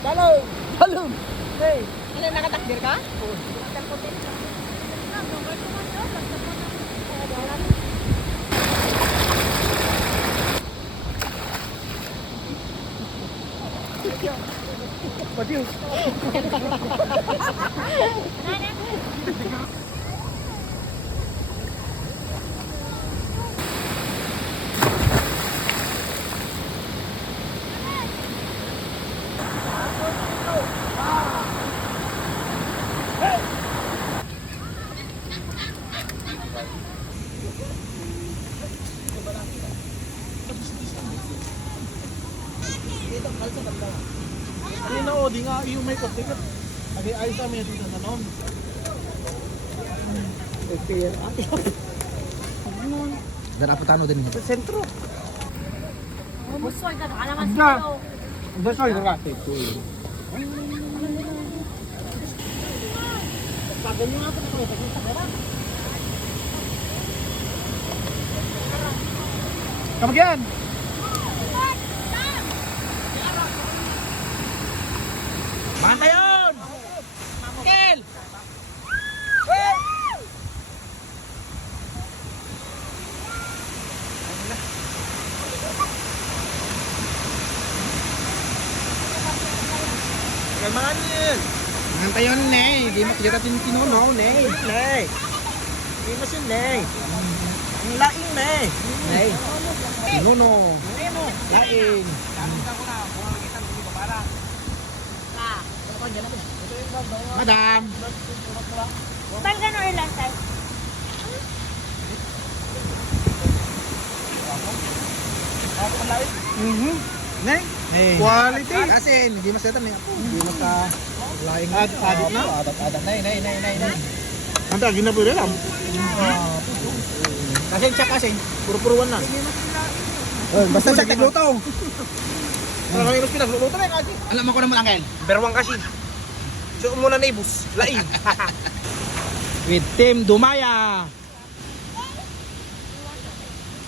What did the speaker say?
Balong! Balong! Hey! Ano, nakatakdir ka? Padiyo! Hindi na o, di nga yung may kotikat. Agi ayos sa mga dito na noon. Darapatano din. Sa sentro. Musoy ka naman Agda. sa'yo. Agda soy na kasi ito. Sabi niyo nga ito na ito. Kamagyan! Manta yun! Kel! Kalmahan yun! Manta yun, Ney. Di mo kita tinuno, Ney. Ney! Hindi mo siya, Ney. Ang laing, Ney. Ney. Tinuno. Laing. Madam. Tal ka na ilan tayo? Ney? Ney. Quality! Kasi hindi mas datan eh. Hindi mas ka laing. Adat na? Adat. Ney. Anda, ginapuro lang. Kasi siya kasi. Puro-puruan na. Basta siya tagluto. Ano kami mas pinagluluto na kasi? Alam mo ko naman, Angel. Berwang kasi. So muna na ibus. Laing. With Team Dumaya.